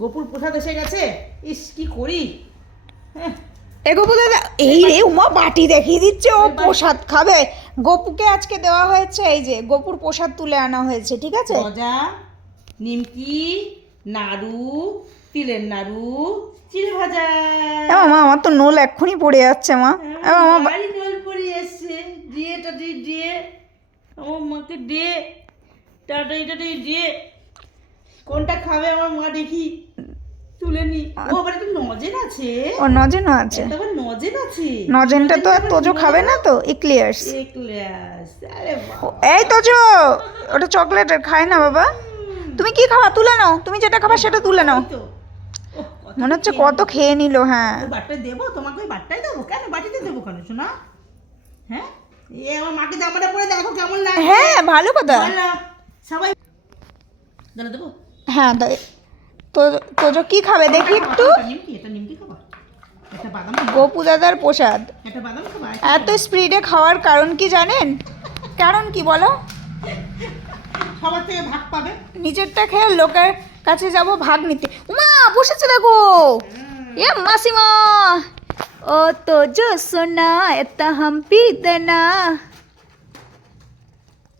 গোপুর প্রসাদ এসে গেছে। ইস কি করি। হ্যাঁ এ গোপু দাদা, এই রে উমা বাটি দেখিয়ে দিচ্ছে, ও প্রসাদ খাবে। গোপুকে আজকে দেওয়া হয়েছে, এই যে গোপুর প্রসাদ তুলে আনা হয়েছে, ঠিক আছে। গজা, নিমকি, নাড়ু, তিলের নাড়ু, চিড়ে ভাজা। মামা আমার তো নোল এক্ষুনি পড়ে যাচ্ছে মা। মামা বাড়ি নোল পড়ে এসছে। দিয়ে টাটি দিয়ে আমার মাকে দিয়ে টাটাই টাটাই দিয়ে কোনটা খাবে আমার মা দেখি তুলে নি। ও আবার একটু নজেন আছে। ও নজেনও আছে। আবার নজেন আছে। নজেনটা তো আর তোজো খাবে না তো, ইক্লিয়ার্স। এক্লাস। আরে বাবা। এই তোজো, ওটা চকলেট খায় না বাবা। তুমি কি খাওয়া তুলে নাও, তুমি যেটা খাবা সেটা তুলে নাও। তো ওহ, কত মনে হচ্ছে খেয়ে কত খেয়ে নিল। হ্যাঁ ওই বাটটায় দেবো তোমাকে, ওই বাটটাই দেবো কেন, বাটিতে দেবো কেন শোনা। হ্যাঁ এ আমার মাকে জামাটা পরে দেখো কেমন লাগে। হ্যাঁ ভালো কথা। বলো, সবাই দাঁড়া দেবো। হ্যাঁ তো তোজো কি খাবে দেখি একটু। এটা নিমকি খাবা, একটা বাদাম, গোপু দাদার প্রসাদ একটা বাদাম খাবা। এত স্পিডে খাওয়ার কারণ কি জানেন? কারণ কি বলো? সবার থেকে ভাগ পাবে। নিজেরটা খেয়ে লোকের কাছে যাব ভাগ নিতে। উমা বসেছে দেখো, এ মাসিমা। ও তোজো সোনা এটা হাম্পি দেনা।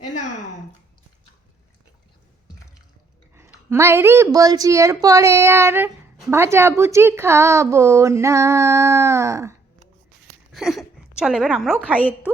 এ না মাইরি বলছি এর পরে আর ভাজাভুজি খাবো না। চল এবার আমরাও খাই একটু।